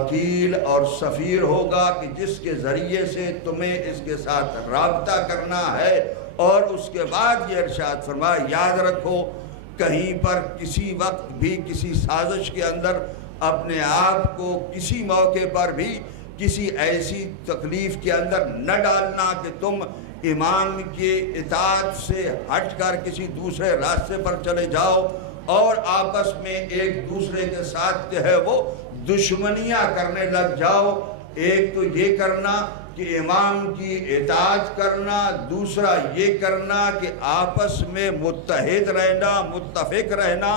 وکیل اور سفیر ہوگا کہ جس کے ذریعے سے تمہیں اس کے ساتھ رابطہ کرنا ہے۔ اور اس کے بعد یہ ارشاد فرمایا، یاد رکھو کہیں پر کسی وقت بھی کسی سازش کے اندر اپنے آپ کو کسی موقع پر بھی کسی ایسی تکلیف کے اندر نہ ڈالنا کہ تم امام کے اطاعت سے ہٹ کر کسی دوسرے راستے پر چلے جاؤ اور آپس میں ایک دوسرے کے ساتھ جو ہے وہ دشمنیاں کرنے لگ جاؤ۔ ایک تو یہ کرنا کہ امام کی اطاعت کرنا، دوسرا یہ کرنا کہ آپس میں متحد رہنا، متفق رہنا،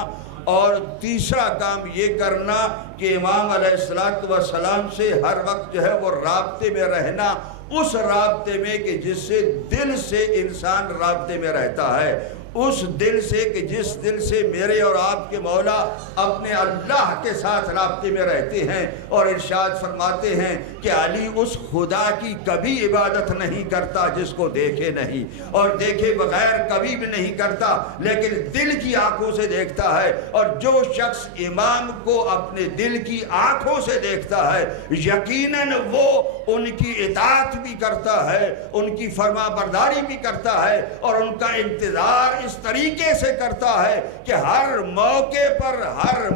اور تیسرا کام یہ کرنا کہ امام علیہ السلام سے ہر وقت جو ہے وہ رابطے میں رہنا، اس رابطے میں کہ جس سے دل سے انسان رابطے میں رہتا ہے، اس دل سے کہ جس دل سے میرے اور آپ کے مولا اپنے اللہ کے ساتھ رابطے میں رہتے ہیں۔ اور ارشاد فرماتے ہیں کہ علی اس خدا کی کبھی عبادت نہیں کرتا جس کو دیکھے نہیں، اور دیکھے بغیر کبھی بھی نہیں کرتا، لیکن دل کی آنکھوں سے دیکھتا ہے۔ اور جو شخص امام کو اپنے دل کی آنکھوں سے دیکھتا ہے، یقیناً وہ ان کی اطاعت بھی کرتا ہے، ان کی فرما برداری بھی کرتا ہے، اور ان کا انتظار اس طریقے سے کرتا ہے کہ ہر موقع پر، ہر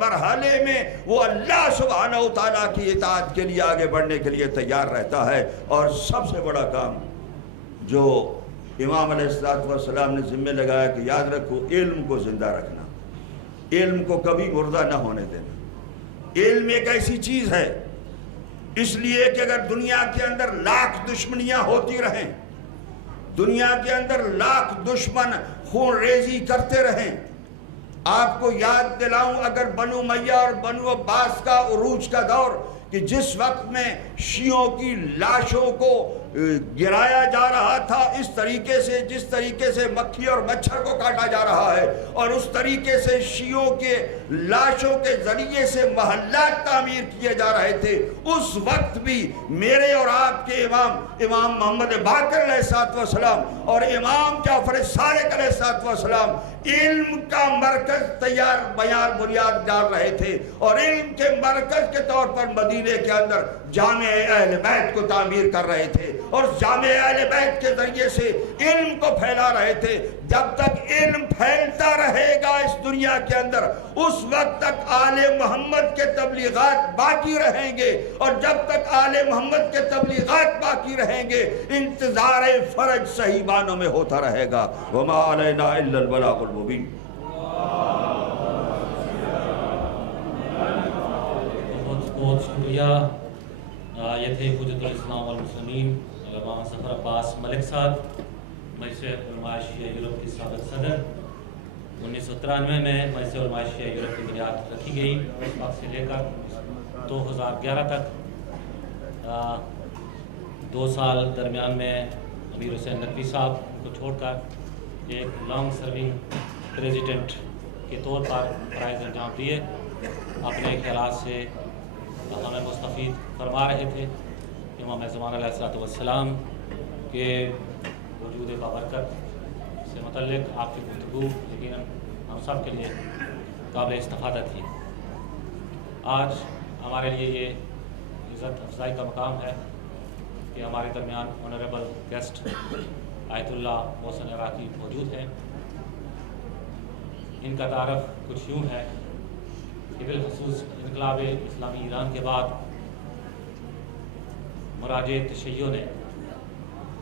مرحلے میں وہ اللہ سبحانہ و تعالیٰ کی اطاعت کے لیے آگے بڑھنے کے لیے تیار رہتا ہے۔ اور سب سے بڑا کام جو امام علیہ السلام نے ذمہ لگایا کہ یاد رکھو علم کو زندہ رکھنا، علم کو کبھی مردہ نہ ہونے دینا۔ علم ایک ایسی چیز ہے، اس لیے کہ اگر دنیا کے اندر لاکھ دشمنیاں ہوتی رہیں، دنیا کے اندر لاکھ دشمن خون ریزی کرتے رہیں، آپ کو یاد دلاؤں اگر بنو امیہ اور بنو عباس کا عروج کا دور کہ جس وقت میں شیعوں کی لاشوں کو گرایا جا رہا تھا اس طریقے سے جس طریقے سے مکھی اور مچھر کو کاٹا جا رہا ہے، اور اس طریقے سے شیعوں کے لاشوں کے ذریعے سے محلات تعمیر کیے جا رہے تھے، اس وقت بھی میرے اور آپ کے امام محمد باقر علیہ السلام اور امام جعفر صادق علیہ السلام علم کا مرکز تیار بنیاد ڈال رہے تھے، اور علم کے مرکز کے طور پر مدینے کے اندر جامع اہل بیت کو تعمیر کر رہے تھے، اور جامع اہل بیت کے ذریعے سے علم کو پھیلا رہے تھے۔ جب تک علم پھیلتا رہے گا اس دنیا کے اندر، اس وقت تک آل محمد کے تبلیغات باقی رہیں گے، اور جب تک آل محمد کے تبلیغات باقی رہیں گے انتظار فرج صحیح معنوں میں ہوتا رہے گا۔ وما علینا الا البلاغ المبین۔ بہت شکریہ۔ یہ تھے حجت الاسلام والمسلمین علامہ ظفر عباس ملک صاحب، مجلس علماء شیعہ یورپ کے سابق صدر۔ 1993 میں مجلس علماء شیعہ یورپ کی بنیاد رکھی گئی، اس وقت سے لے کر 2011 تک 2 سال درمیان میں امیر حسین نقوی صاحب کو چھوڑ کر ایک لانگ سرونگ پریزیڈنٹ کے طور پر فرائض انجام دیے، اپنے خیالات سے ہمیں مستفید فرما رہے تھے۔ امام زمان علیہ السلام کے وجود بابرکت سے متعلق آپ کی گفتگو یقیناً ہم سب کے لیے قابل استفادہ تھی۔ آج ہمارے لیے یہ عزت افزائی کا مقام ہے کہ ہمارے درمیان آنریبل گیسٹ آیت اللہ محسن عراقی موجود ہیں۔ ان کا تعارف کچھ یوں ہے کہ بالخصوص انقلاب اسلامی ایران کے بعد مراجع تشیع نے،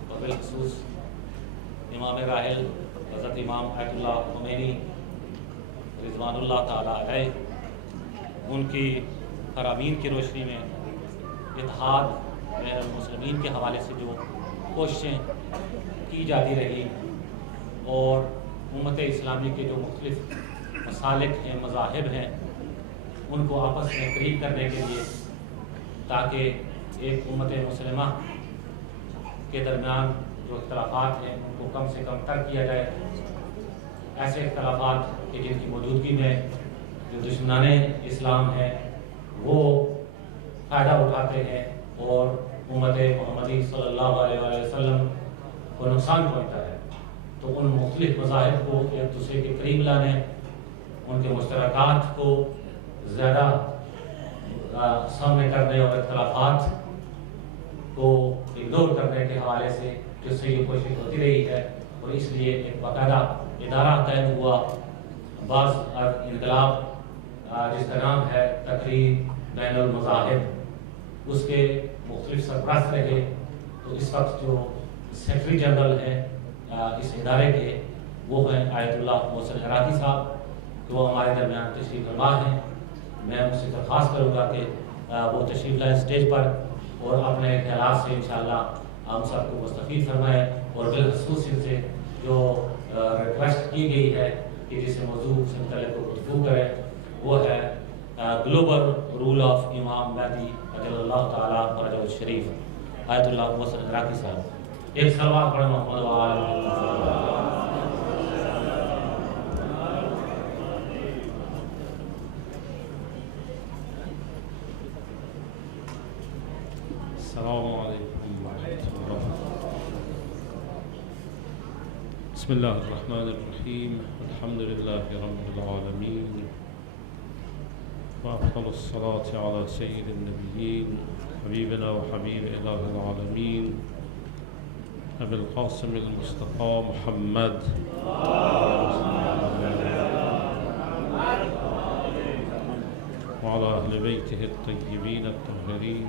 اور بالخصوص امام راحل حضرت امام آیت اللہ خمینی رضوان اللہ تعالیٰ علیہ، ان کی فرامین کی روشنی میں اتحاد بین المسلمین کے حوالے سے جو کوششیں کی جاتی رہی، اور امت اسلامی کے جو مختلف مسالک ہیں، مذاہب ہیں، ان کو آپس میں قریب کرنے کے لیے، تاکہ ایک امت مسلمہ کے درمیان جو اختلافات ہیں ان کو کم سے کم ترک کیا جائے، ایسے اختلافات کہ جن کی موجودگی میں جو دشمنان اسلام ہیں وہ فائدہ اٹھاتے ہیں اور امت محمدی صلی اللہ علیہ وسلم کو نقصان پہنچتا ہے، تو ان مختلف مذاہب کو ایک دوسرے کے قریب لانے، ان کے مشترکات کو زیادہ سامنے کرنے اور اختلافات کو اگنور کرنے کے حوالے سے جس سے یہ کوشش ہوتی رہی ہے، اور اس لیے ایک باقاعدہ ادارہ قائم ہوا بعض انقلاب جس کا نام ہے تقریب بین المذاہب، اس کے مختلف سربراہ رہے. تو اس وقت جو سیکرٹری جنرل ہیں اس ادارے کے وہ ہیں آیت اللہ محسن عراقی صاحب، کہ وہ ہمارے درمیان تشریف فرما ہیں. میں ان سے درخواست کروں گا کہ وہ تشریف لائیں اسٹیج پر اور اپنے خیالات سے انشاءاللہ ہم سب کو مستفید فرمائیں، اور بالخصوص ان سے جو ریکویسٹ کی گئی ہے کہ جس موضوع سے متعلق گفتگو کریں وہ ہے گلوبل رول آف امام مہدی اجل اللہ تعالیٰ فرجہ الشریف. آیت اللہ محسن عراقی صاحب ایک صلوات پڑھیں محمد و آل محمد. السلام علیکم ورحمۃ اللہ. بسم اللہ الرحمن الرحیم. الحمد للہ رب العالمین، وأفضل الصلاة على سيد النبيين حبيبنا وحبيب إله العالمين أبي القاسم المصطفى محمد وعلى أهل بيته الطيبين الطاهرين.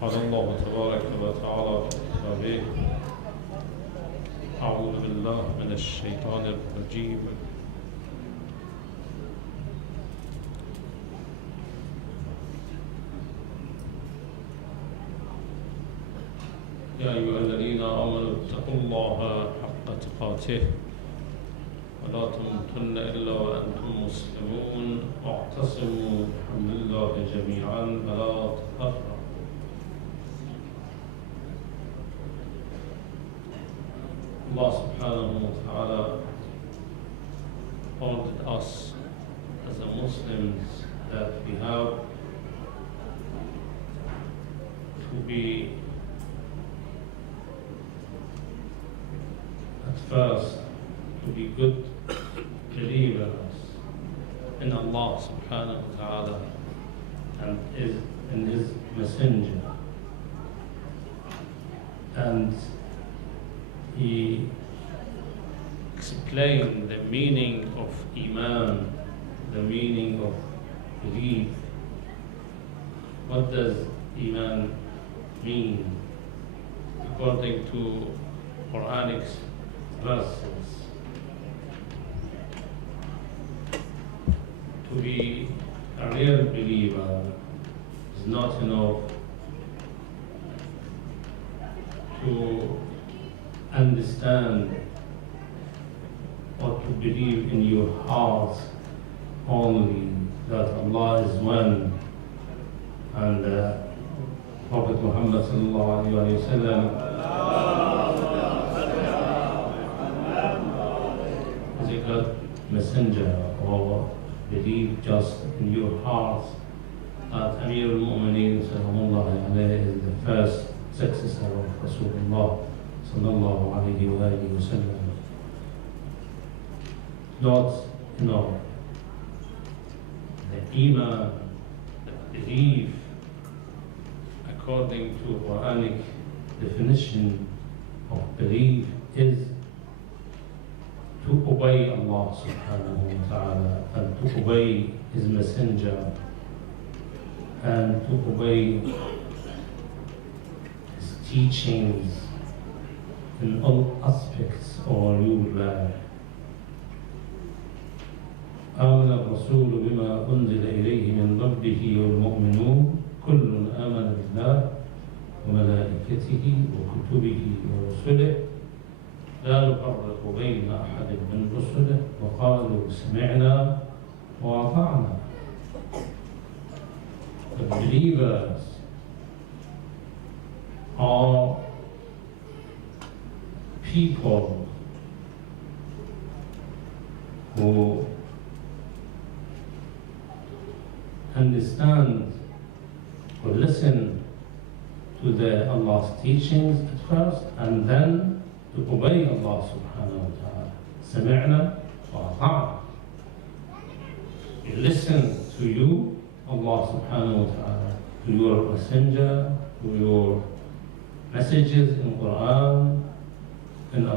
قال الله تبارك وتعالى في كتابه: أعوذ بالله من الشيطان الرجيم. يا أيها الذين آمنوا اتقوا الله حق تقاته ولا تموتن إلا وأنتم مسلمون واعتصموا بحبل الله جميعا ولا تفرقوا. Allah subhanahu wa ta'ala ordered us as a Muslims that we have to be at first to be good believers in Allah subhanahu wa ta'ala and in His messenger, and he explained the meaning of Iman, the meaning of belief. What does Iman mean? According to Quranic verses, to be a real believer is not enough to understand or to believe in your heart only that Allah is one and Prophet Muhammad sallallahu alaihi wasallam is a God messenger, or believe just in your heart that Amir al-Mu'mineen sallallahu alayhi is the first successor of Rasulullah sallallahu alayhi wa sallam. Not enough. The Iman, the belief, according to Quranic definition of belief, is to obey Allah subhanahu wa ta'ala and to obey His messenger and to obey His teachings in all aspects of your life. آمن الرسول بما أنزل إليه من ربه والمؤمنون كل آمن بالله وملائكته وكتبه ورسله لا نفرق بين أحد من رسله وقالوا سمعنا وأطعنا. The believers are people who understand or listen to Allah's teachings at first and then to obey Allah subhanahu wa ta'ala. سمعنا وأطعنا. We listen to you Allah subhanahu wa ta'ala, to your messenger, to your messages in Quran, and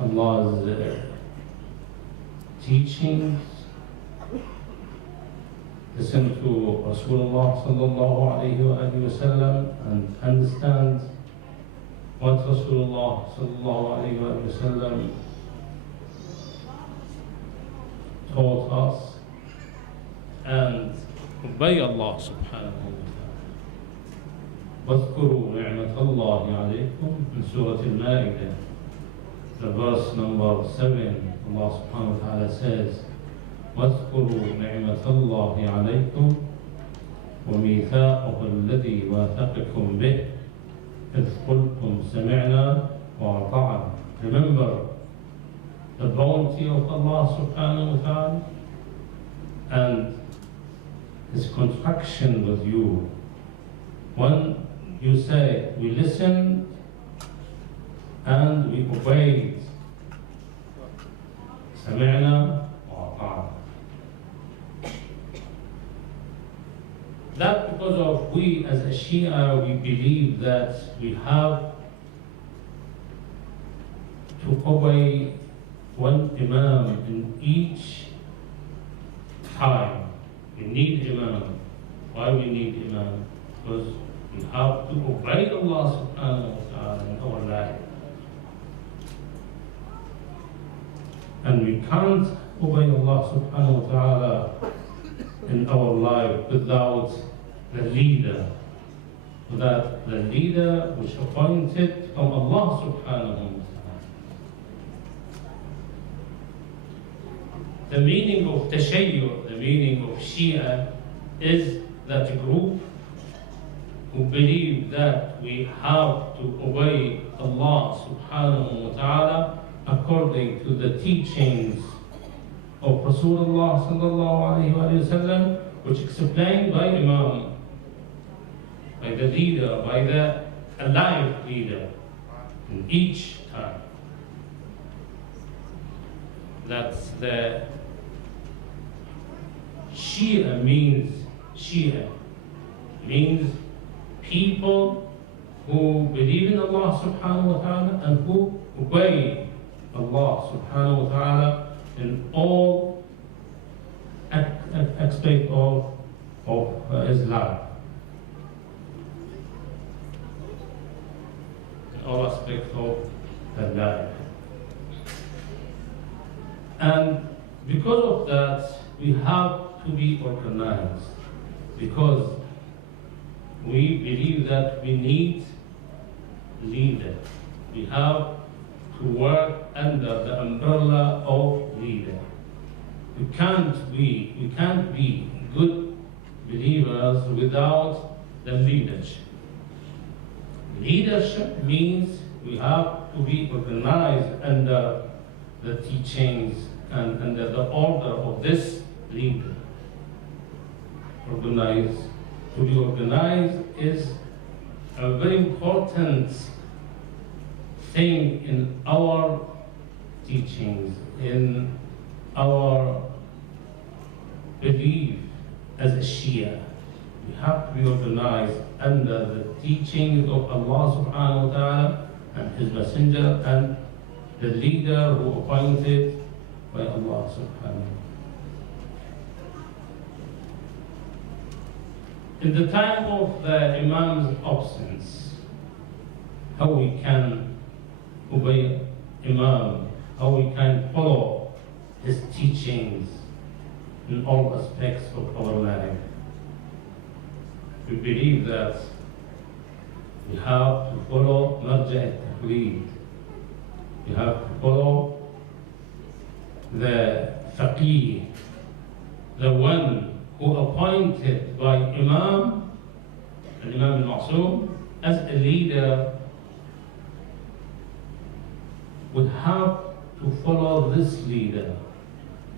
Allah's teachings. Listen to Rasulullah sallallahu alayhi wa sallam and understand what Rasulullah sallallahu alayhi wa sallam taught us, and obey Allah subhanahu wa ta'ala. واذكروا نعمة الله عليكم in Surah Al-Ma'idah, the verse number 7. Allah subhanahu wa ta'ala says, واذكروا نعمة الله عليكم وميثاقه الذي واثقكم به إذ قلتم سمعنا وأطعنا. Remember the bounty of Allah subhanahu wa ta'ala and His construction with you. When you say, we listened and we obeyed, سمعنا وأطعنا. That because of we as a Shia, we believe that we have to obey one Imam in each time. We need Imam. Why we need Imam? Because we have to obey Allah subhanahu wa ta'ala in our life. And we can't obey Allah subhanahu wa ta'ala in our life without the leader. Without the leader which appointed from Allah subhanahu wa ta'ala. The meaning of Tashayyu', the meaning of Shia, is that group who believe that we have to obey Allah subhanahu wa ta'ala according to the teachings of Rasulullah sallallahu alayhi wa sallam, which explained by Imam, by the leader, by the alive leader in each time. That's the Shia means people who believe in Allah subhanahu wa ta'ala and who obey Allah subhanahu wa ta'ala in all aspects of his life. In all aspects of his life. And because of that, we have to be organized, because we believe that we need leader. We have to work under the umbrella of leader. We can't be good believers without the leadership. Leadership means we have to be organized under the teachings and under the order of this leader. To be organized is a very important thing in our teachings, in our belief as a Shia. We have to be organized under the teachings of Allah subhanahu wa ta'ala and His Messenger and the leader who appointed by Allah subhanahu wa ta'ala. In the time of the Imam's absence, how we can obey Imam, how we can follow his teachings in all aspects of our life. We believe that we have to follow Marja' al-Taqleed. We have to follow the Faqih, the one who appointed by Imam al-Ma'soom as a leader, would have to follow this leader,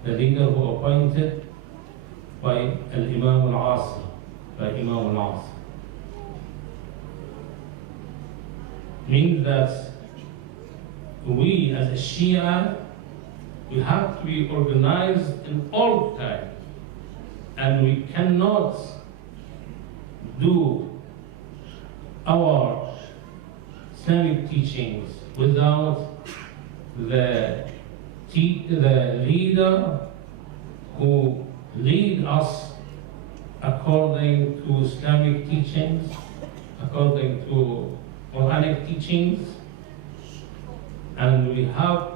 the leader who appointed by Imam al-Asr, by Imam al-Asr. Means that we as a Shia, we have to be organized in all time. and we cannot do our Islamic teachings without the leader who lead us according to Islamic teachings, according to Quranic teachings, and we have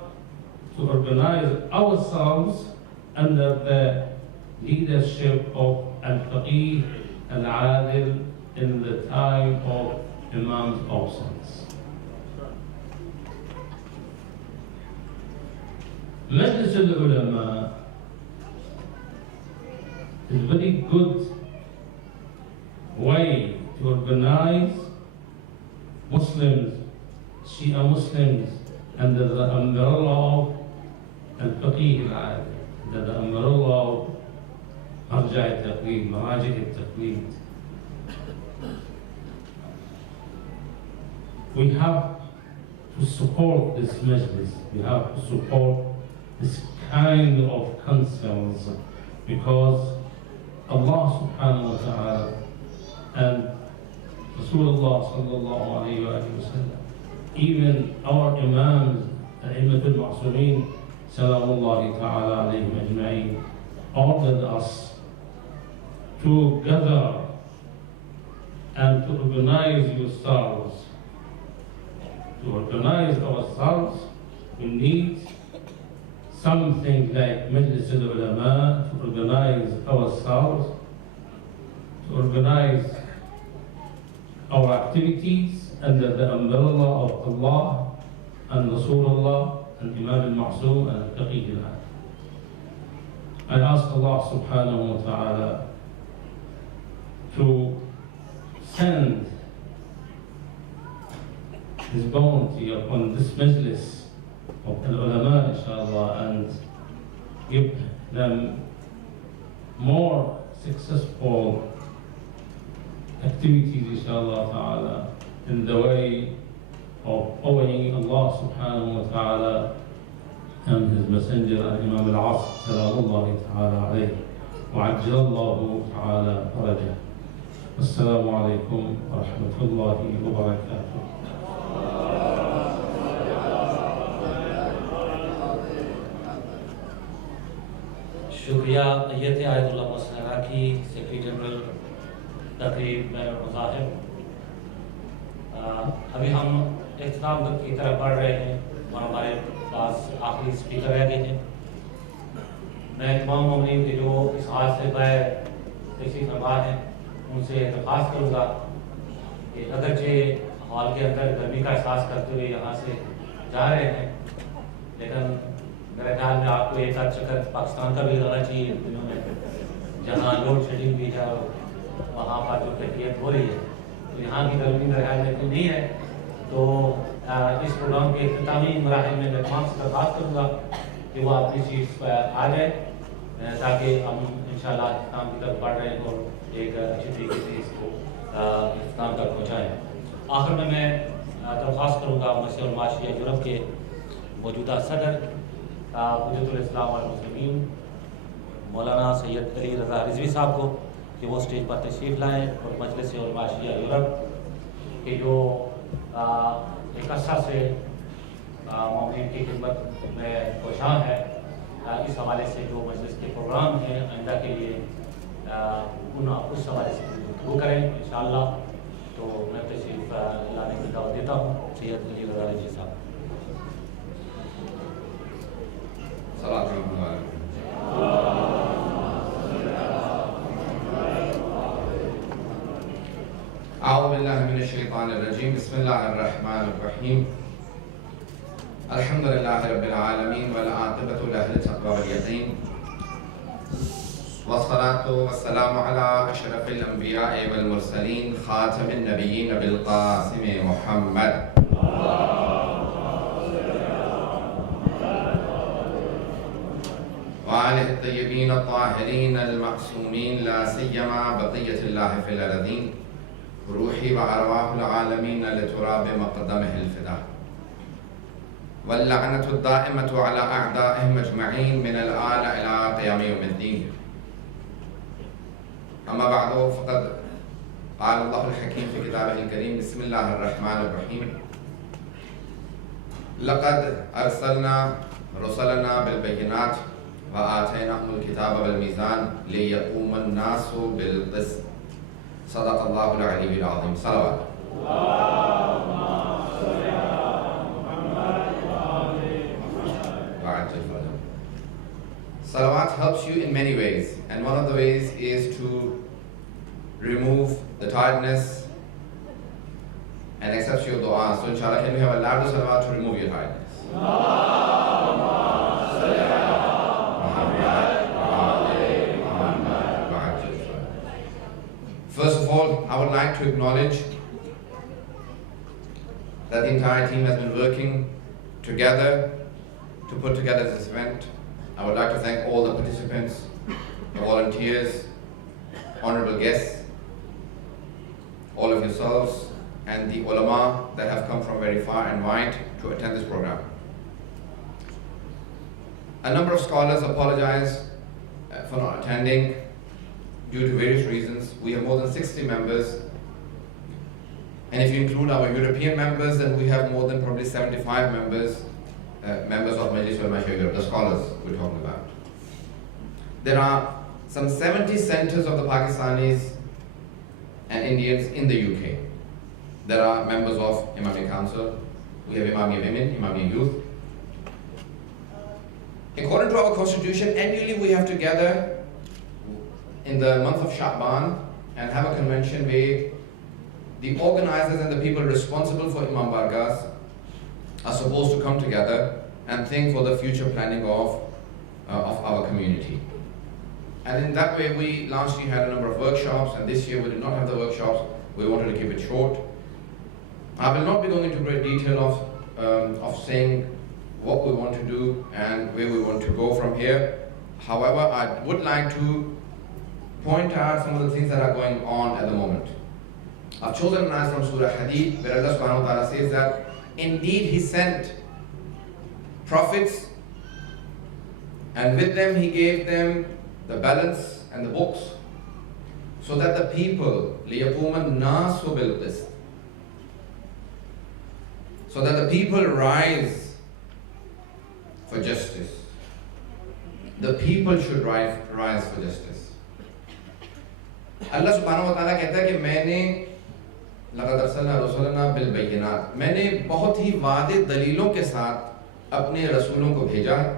to organize ourselves under the leadership of Al-Faqih Al-Adil in the time of Imam's absence. Majlis al-Ulama is a very good way to organize Muslims, Shia Muslims, under the umbrella of Al-Faqih Al-Adil, under the umbrella of Marja' al-Taqweed, Maraji' al-Taqweed. We have to support this majlis, we have to support this kind of councils, because Allah subhanahu wa ta'ala and Rasulullah sallallahu alayhi wa sallam, even our Imams, A'immatul Ma'sumeen, salamullahi ta'ala alayhim ajma'in, ordered us to gather and to organize yourselves. To organize ourselves, we need something like Majlis al-Ulama to organize ourselves, to organize our activities under the umbrella of Allah and Rasulullah and Imam al-Ma'soom and Al-Faqih Al-Adil. I ask Allah subhanahu wa ta'ala to send His bounty upon this majlis of al-ulama, inshallah, and give them more successful activities, inshallah ta'ala, in the way of owing Allah subhanahu wa ta'ala and His Messenger, Imam al-Asr, salamullahi ta'ala alayhi, wa ajjalallahu ta'ala farajah. Assalamu alaikum wa rahmatullahi wa barakatuh. شکریہ ایت آیت اللہ مسنرہ کی secretary general تقریب میں مظاہر. ابھی ہم اختتام کی طرف بڑھ رہے ہیں اور ہمارے پاس آخری اسپیکر رہ گئے ہیں. میں تمام مومنین کے جو اس حال سے غیر تشریف فرما ہیں ان سے درخواست کروں گا کہ اگرچہ ہال کے اندر گرمی کا احساس کرتے ہوئے یہاں سے جا رہے ہیں، لیکن میرے خیال میں آپ کو ایک آدھ چکر پاکستان کا بھی لگانا چاہیے ان دنوں میں جہاں لوڈ شیڈنگ بھی ہے اور وہاں پر جو کیفیت ہو رہی ہے. تو یہاں کی گرمی میرے خیال میں اتنی نہیں ہے. تو اس پروگرام کے اختتامی مراحل میں تمام سے درخواست کروں گا کہ وہ اپنی سیٹس پر آ جائیں تاکہ ہم انشاءاللہ اختتام کی طرف بڑھ رہے ہیں اور ایک اچھی طریقے سے اس کو اختتام تک پہنچائیں. آخر میں درخواست کروں گا مسجد الماشیہ یورپ کے موجودہ صدر حجت الاسلام والمسلمین مولانا سید علی رضا رضوی صاحب کو کہ وہ اسٹیج پر تشریف لائیں اور مجلس علماشیہ یورپ کے جو ایک عرصہ سے مومنین کی خدمت میں کوشاں ہے، اس حوالے سے جو مجلس کے پروگرام ہیں آئندہ کے لیے اس حوالے سے گفتگو کریں انشاءاللہ. تو میں تشریف لانے کی دعوت دیتا ہوں سید علی رضا رضوی صاحب. اعوذ باللہ من الشیطان الرجیم. بسم اللہ الرحمن الرحیم. الحمدللہ رب العالمین والعاقبۃ لأہل التقوی والیقین والصلاة والسلام علی اشرف الانبیاء والمرسلین خاتم النبیین بالقاسم محمد وآلہ الطیبین الطاہرین المعصومین لا سیما بقیۃ اللہ فی الارضین روحی و ارواح العالمین لتراب مقدمہ الفدا واللعنة الدائمة على أعدائهم أجمعين من الآن إلى قيام يوم الدين. أما بعد فقد قال الله الحكيم في كتابه الكريم بسم الله الرحمن الرحيم لقد أرسلنا رسلنا بالبينات وآتيناهم الكتاب والميزان ليقوم الناس بالقسط صدق الله العلي العظيم. صلوات. Salawat helps you in many ways, and one of the ways is to remove the tiredness and accepts your dua. So inshallah, can we have a louder salawat to remove your tiredness? First of all, I would like to acknowledge that the entire team has been working together to put together this event. I would like to thank all the participants, the volunteers, honorable guests, all of yourselves, and the ulama that have come from very far and wide to attend this program. A number of scholars apologize for not attending due to various reasons. We have more than 60 members, and if you include our European members, then we have more than probably 75 members of Majlis Ulama Europe, the scholars we're talking about. There are some 70 centers of the Pakistanis and Indians in the UK. There are members of Imami Council, we have Imami Women, Imami Youth. According to our constitution, annually we have to gather in the month of Sha'ban and have a convention where the organizers and the people responsible for Imam Bargas are supposed to come together and think for the future planning of our community. And in that way, we last year had a number of workshops, and this year we did not have the workshops. We wanted to keep it short. I will not be going into great detail of saying what we want to do and where we want to go from here. However, I would like to point out some of the things that are going on at the moment. I've chosen an ayah from Surah Hadid, where Allah subhanahu wa ta'ala says that indeed He sent prophets, and with them He gave them the balance and the books, so that the people, لِيَقُومَ النَّاسُ بِالْقِسْطِ, so that the people rise for justice. The people should rise for justice. Allah subhanahu wa ta'ala कहता है कि मैंने لقد أرسلنا رسلنا بالبينات, मैंने बहुत ही वादे दलीलों के साथ अपने रसूलों को भेजा है,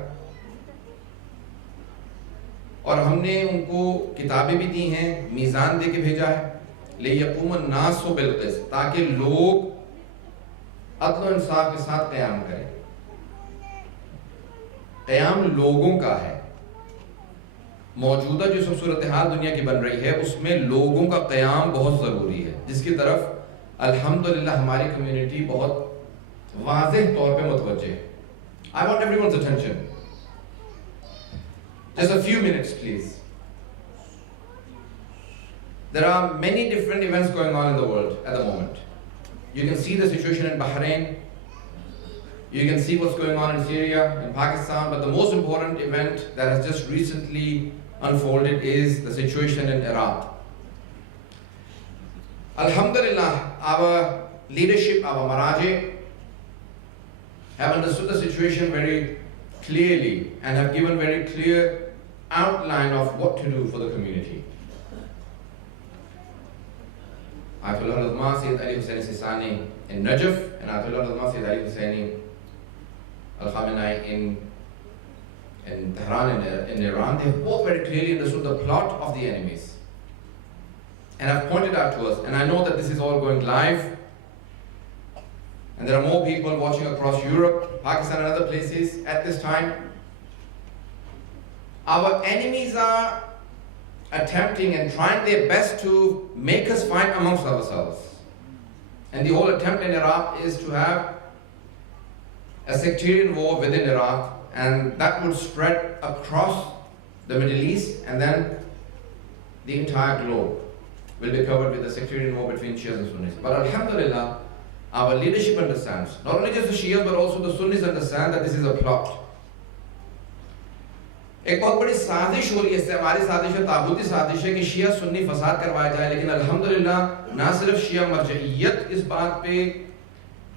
और हमने उनको किताबें भी दी हैं, मीज़ान दे के भेजा है, लियक़ूम अन्नास बिलक़िस्त, ताकि लोग अदल और इंसाफ के साथ क़याम करें. क़याम लोगों का है. मौजूदा जो सब सूरत हाल दुनिया की बन रही है, उसमें लोगों का क़याम बहुत ज़रूरी है, जिसकी तरफ अल्हम्दुलिल्लाह हमारी कम्युनिटी बहुत वाज़ेह तौर पे मुतवज्जे है. I want everyone's attention. Just a few minutes, please. There are many different events going on in the world at the moment. You can see the situation in Bahrain. You can see what's going on in Syria, in Pakistan. But the most important event that has just recently unfolded is the situation in Iraq. Alhamdulillah, our leadership, our Maraji, have understood the situation very clearly and have given very clear outline of what to do for the community. Ayatollah al-Ulama Sayyid Ali Hussein Sistani in Najaf, and Ayatollah al-Ulama Sayyid Ali Hussein al-Khamenei in Tehran, in Iran, they have both very clearly understood the plot of the enemies and have pointed out to us. And I know that this is all going live, and there are more people watching across Europe, Pakistan and other places at this time. Our enemies are attempting and trying their best to make us fight amongst ourselves. And the whole attempt in Iraq is to have a sectarian war within Iraq, and that would spread across the Middle East, and then the entire globe will be covered with the sectarian war between Shias and Sunnis. But alhamdulillah, our leadership understands, not only just the Shias but also the Sunnis understand that this is a plot. ایک بہت بڑی سازش ہو رہی ہے، استعماری سازش ہے، طاغوتی سازش ہے کہ شیعہ سنی فساد کروایا جائے، لیکن الحمدللہ نہ صرف شیعہ مرجعیت اس بات پہ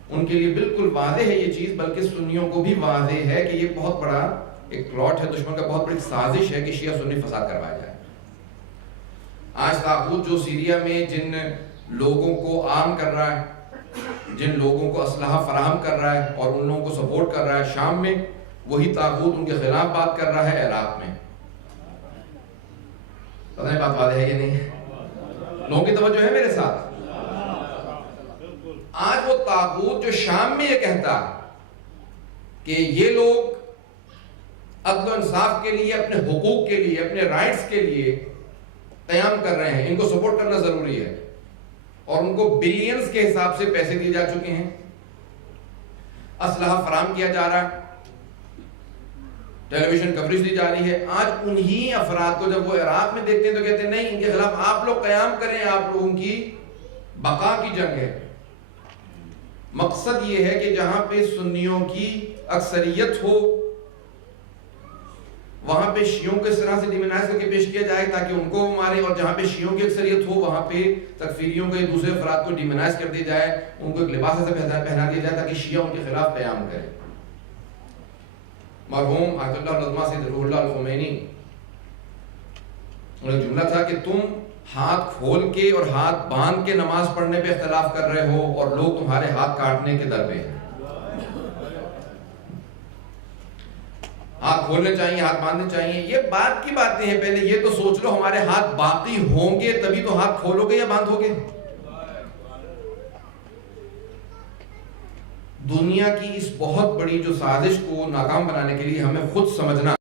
ان کے لیے بالکل واضح ہے یہ چیز، بلکہ سنیوں کو بھی واضح ہے کہ یہ بہت بڑا ایک پلاٹ ہے دشمن کا، بہت بڑی سازش ہے کہ شیعہ سنی فساد کروایا جائے۔ آج طاغوت جو سیریا میں جن لوگوں کو عام کر رہا ہے، جن لوگوں کو اسلحہ فراہم کر رہا ہے اور ان لوگوں کو سپورٹ کر رہا ہے شام میں، وہی طاغوت ان کے خلاف بات کر رہا ہے عراق میں۔ پتہ نہیں بات واضح ہے یا نہیں؟ لوگوں کی توجہ ہے میرے ساتھ؟ آج وہ طاغوت جو شام میں یہ کہتا کہ یہ لوگ عدل و انصاف کے لیے، اپنے حقوق کے لیے، اپنے رائٹس کے لیے قیام کر رہے ہیں، ان کو سپورٹ کرنا ضروری ہے، اور ان کو بلینز کے حساب سے پیسے دیے جا چکے ہیں، اسلحہ فراہم کیا جا رہا ہے، ٹیلی ویژن کوریج دی جا رہی ہے۔ آج انہی افراد کو جب وہ عراق میں دیکھتے ہیں تو کہتے ہیں نہیں، ان کے خلاف آپ لوگ قیام کریں، آپ لوگوں کی بقا کی جنگ ہے۔ مقصد یہ ہے کہ جہاں پہ سنیوں کی اکثریت ہو وہاں پہ شیعوں کو اس طرح سے ڈیمونائز کر کے پیش کیا جائے تاکہ ان کو مارے، اور جہاں پہ شیعوں کی اکثریت ہو وہاں پہ تکفیریوں کو یا دوسرے افراد کو ڈیمونائز کر دیا جائے، ان کو ایک لباس ایسا پہنا دیا جائے تاکہ شیعہ ان کے خلاف قیام کرے۔ مرحوم آیت اللہ العظمہ سید روح اللہ الخمینی انہیں جملہ تھا کہ تم ہاتھ کھول کے اور ہاتھ باندھ کے نماز پڑھنے پہ اختلاف کر رہے ہو اور لوگ تمہارے ہاتھ کاٹنے کے در پہ ہیں۔ ہاتھ کھولنے چاہیے، ہاتھ باندھنے چاہیے، یہ بات کی باتیں ہیں، پہلے یہ تو سوچ لو ہمارے ہاتھ باقی ہوں گے تبھی تو ہاتھ کھولو گے یا باندھو گے۔ دنیا کی اس بہت بڑی جو سازش کو ناکام بنانے کے لیے ہمیں خود سمجھنا